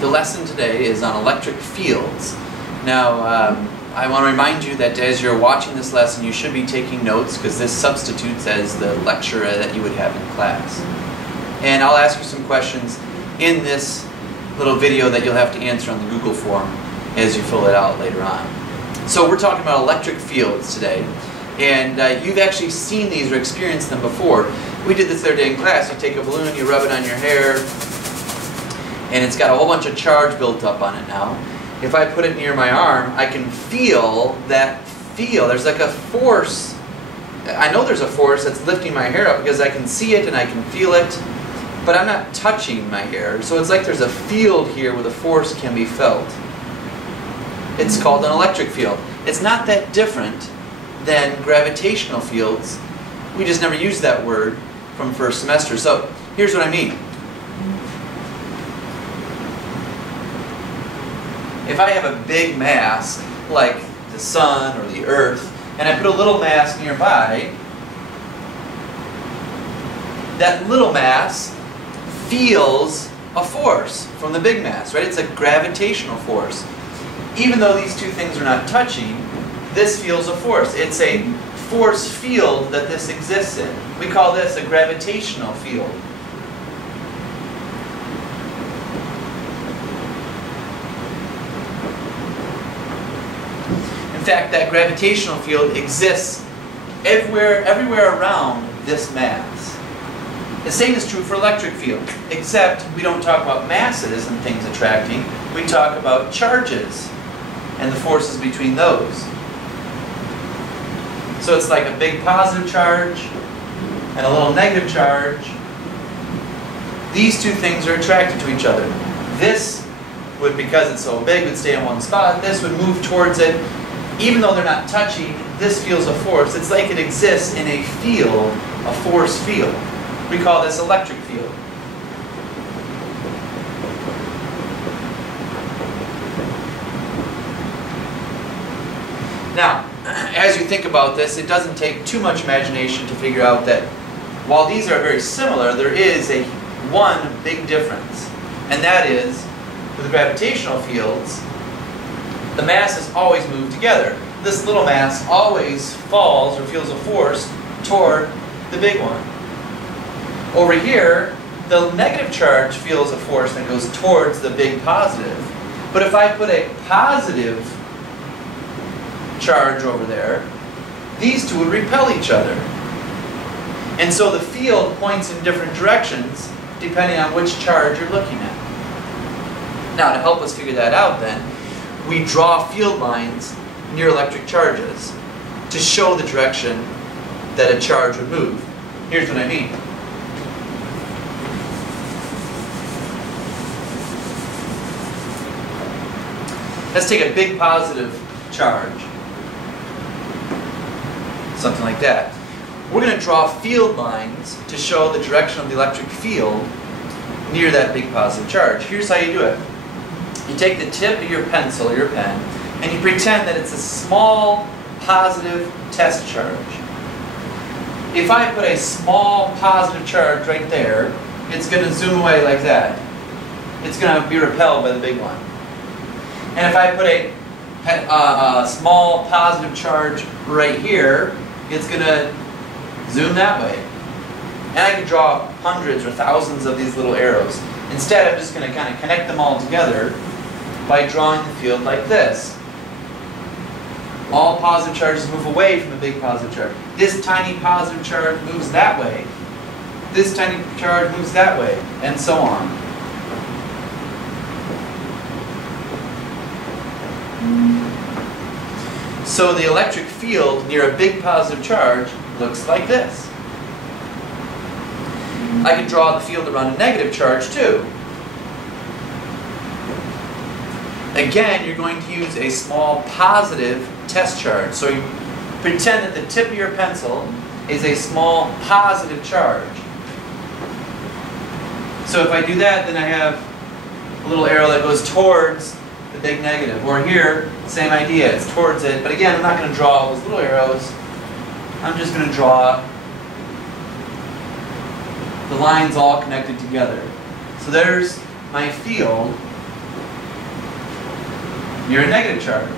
The lesson today is on electric fields. Now, I want to remind you that as you're watching this lesson, you should be taking notes because this substitutes as the lecture that you would have in class. And I'll ask you some questions in this little video that you'll have to answer on the Google form as you fill it out later on. So we're talking about electric fields today. And you've actually seen these or experienced them before. We did this the other day in class. You take a balloon, you rub it on your hair, and it's got a whole bunch of charge built up on it now. If I put it near my arm, I can feel that feel. There's like a force. I know there's a force that's lifting my hair up because I can see it and I can feel it, but I'm not touching my hair. So it's like there's a field here where the force can be felt. It's called an electric field. It's not that different than gravitational fields. We just never used that word from first semester. So here's what I mean. If I have a big mass, like the sun or the earth, and I put a little mass nearby, that little mass feels a force from the big mass, right? It's a gravitational force. Even though these two things are not touching, this feels a force. It's a force field that this exists in. We call this a gravitational field. In fact, that gravitational field exists everywhere around this mass. The same is true for electric fields, except we don't talk about masses and things attracting. We talk about charges and the forces between those. So it's like a big positive charge and a little negative charge. These two things are attracted to each other. This would, because it's so big, would stay in one spot. This would move towards it. Even though they're not touching, this feels a force. It's like it exists in a field, a force field. We call this electric field. Now, as you think about this, it doesn't take too much imagination to figure out that while these are very similar, there is one big difference. And that is, with gravitational fields, the masses always move together. This little mass always falls or feels a force toward the big one. Over here, the negative charge feels a force that goes towards the big positive. But if I put a positive charge over there, these two would repel each other. And so the field points in different directions depending on which charge you're looking at. Now, to help us figure that out then, we draw field lines near electric charges to show the direction that a charge would move. Here's what I mean. Let's take a big positive charge. Something like that. We're going to draw field lines to show the direction of the electric field near that big positive charge. Here's how you do it. You take the tip of your pencil, your pen, and you pretend that it's a small positive test charge. If I put a small positive charge right there, it's going to zoom away like that. It's going to be repelled by the big one. And if I put a small positive charge right here, it's going to zoom that way. And I can draw hundreds or thousands of these little arrows. Instead, I'm just going to kind of connect them all together by drawing the field like this. All positive charges move away from the big positive charge. This tiny positive charge moves that way. This tiny charge moves that way, and so on. So the electric field near a big positive charge looks like this. I can draw the field around a negative charge too. Again, you're going to use a small positive test charge. So you pretend that the tip of your pencil is a small positive charge. So if I do that, then I have a little arrow that goes towards the big negative. Or here, same idea, it's towards it. But again, I'm not going to draw all those little arrows. I'm just going to draw the lines all connected together. So there's my field near a negative charge.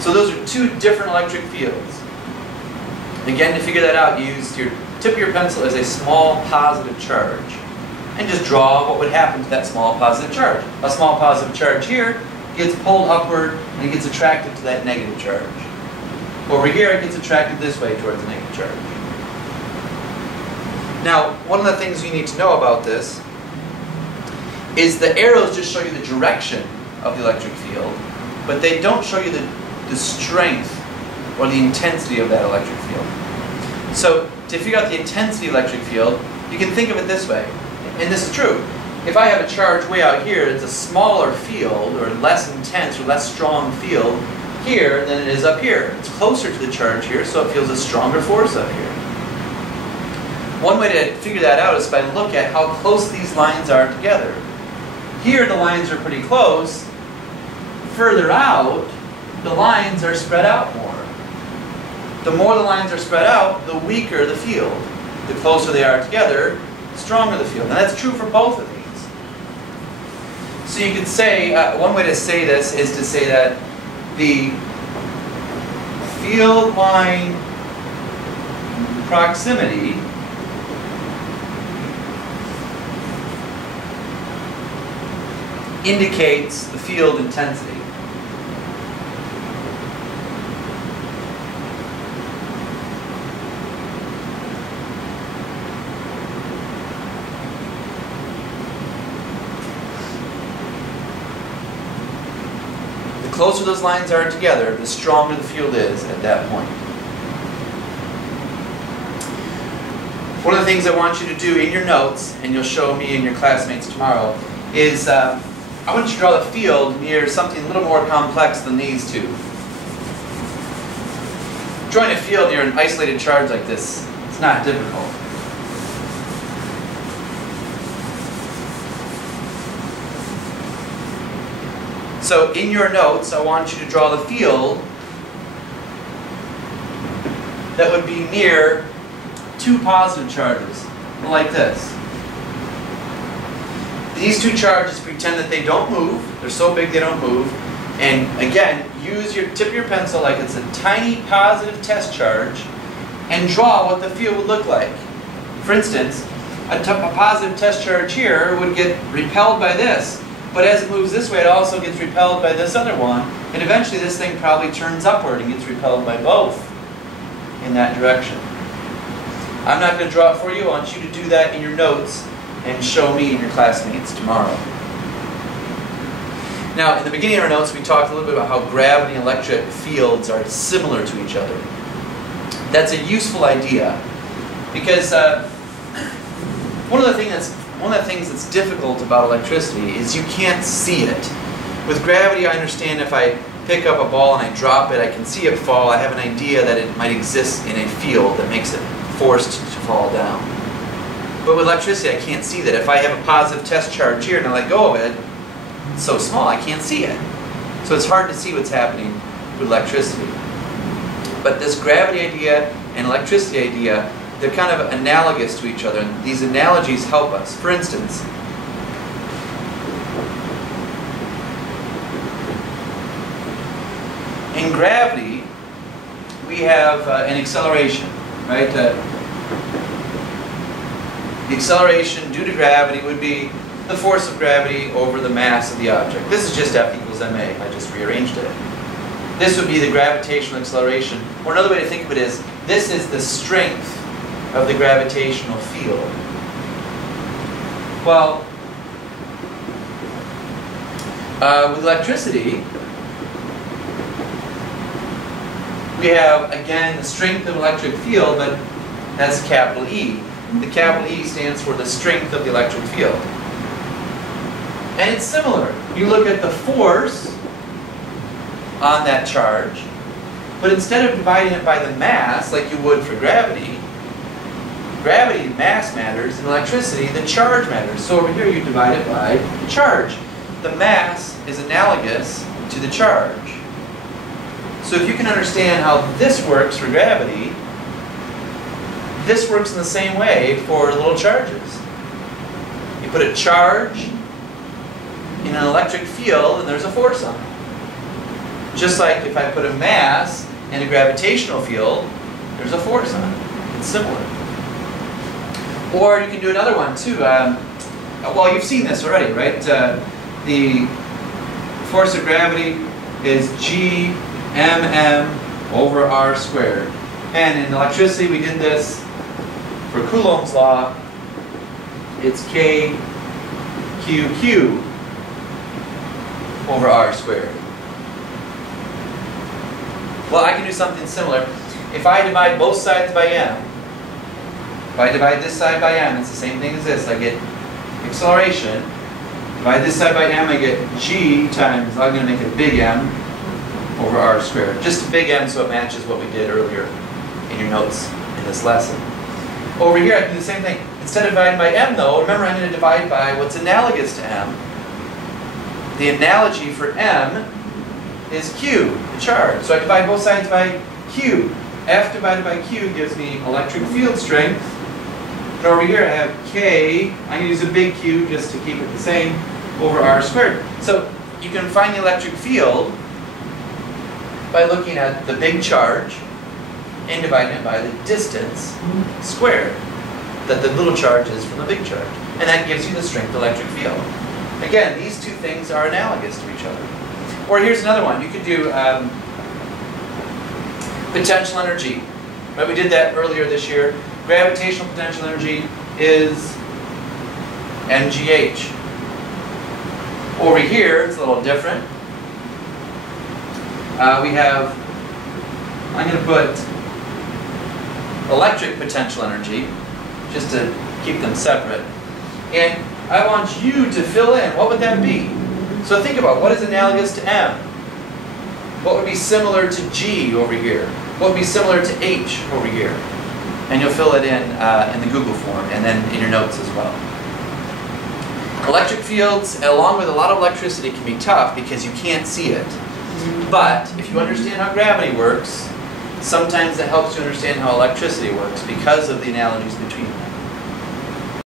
So those are two different electric fields. Again, to figure that out, you use your tip of your pencil as a small positive charge and just draw what would happen to that small positive charge. A small positive charge here gets pulled upward and it gets attracted to that negative charge. Over here, it gets attracted this way towards the negative charge. Now, one of the things you need to know about this is the arrows just show you the direction of the electric field, but they don't show you the strength or the intensity of that electric field. So, to figure out the intensity of the electric field, you can think of it this way, and this is true. If I have a charge way out here, it's a smaller field, or less intense, or less strong field here than it is up here. It's closer to the charge here, so it feels a stronger force up here. One way to figure that out is by look at how close these lines are together. Here the lines are pretty close. Further out, the lines are spread out more. The more the lines are spread out, the weaker the field. The closer they are together, the stronger the field. And that's true for both of these. So you could say, one way to say this is to say that the field line proximity indicates the field intensity. The closer those lines are together, the stronger the field is at that point. One of the things I want you to do in your notes, and you'll show me and your classmates tomorrow, is I want you to draw the field near something a little more complex than these two. Drawing a field near an isolated charge like this, it's not difficult. So in your notes, I want you to draw the field that would be near two positive charges, like this. These two charges, pretend that they don't move. They're so big they don't move. And again, use your tip of your pencil like it's a tiny positive test charge and draw what the field would look like. For instance, a positive test charge here would get repelled by this. But as it moves this way, it also gets repelled by this other one. And eventually this thing probably turns upward and gets repelled by both in that direction. I'm not going to draw it for you. I want you to do that in your notes and show me and your classmates tomorrow. Now, in the beginning of our notes, we talked a little bit about how gravity and electric fields are similar to each other. That's a useful idea because one of the things that's difficult about electricity is you can't see it. With gravity, I understand if I pick up a ball and I drop it, I can see it fall. I have an idea that it might exist in a field that makes it forced to fall down. But with electricity, I can't see that. If I have a positive test charge here and I let go of it, it's so small I can't see it. So it's hard to see what's happening with electricity. But this gravity idea and electricity idea, they're kind of analogous to each other, and these analogies help us. For instance, in gravity, we have an acceleration, right? The acceleration due to gravity would be the force of gravity over the mass of the object. This is just F equals ma. I just rearranged it. This would be the gravitational acceleration. Or another way to think of it is, this is the strength of the gravitational field. Well, with electricity, we have, again, the strength of electric field, but that's capital E. The capital E stands for the strength of the electric field. And it's similar. You look at the force on that charge, but instead of dividing it by the mass, like you would for gravity, gravity, mass matters. In electricity, the charge matters. So over here, you divide it by the charge. The mass is analogous to the charge. So if you can understand how this works for gravity, this works in the same way for little charges. You put a charge in an electric field and there's a force on it. Just like if I put a mass in a gravitational field, there's a force on it. It's similar. Or you can do another one too. Well, you've seen this already, right? The force of gravity is G mm over r squared. And in electricity we did this for Coulomb's law. It's K Q over r squared. Well, I can do something similar. If I divide both sides by m, if I divide this side by m, it's the same thing as this. I get acceleration. Divide this side by m, I get g times, I'm going to make a big M over r squared. Just a big M so it matches what we did earlier in your notes in this lesson. Over here I can do the same thing. Instead of dividing by m though, remember I'm going to divide by what's analogous to m. The analogy for m is q, the charge. So I divide both sides by q. F divided by q gives me electric field strength. And over here I have K, I'm going to use a big Q just to keep it the same, over R squared. So you can find the electric field by looking at the big charge and dividing it by the distance squared that the little charge is from the big charge. And that gives you the strength electric field. Again, these two things are analogous to each other. Or here's another one. You could do potential energy. Right, we did that earlier this year. Gravitational potential energy is mgh. Over here, it's a little different. We have, I'm going to put electric potential energy, just to keep them separate. And I want you to fill in, what would that be? So think about, what is analogous to M? What would be similar to G over here? What would be similar to H over here? And you'll fill it in the Google form and then in your notes as well. Electric fields, along with a lot of electricity, can be tough because you can't see it. But if you understand how gravity works, sometimes it helps you understand how electricity works because of the analogies between them.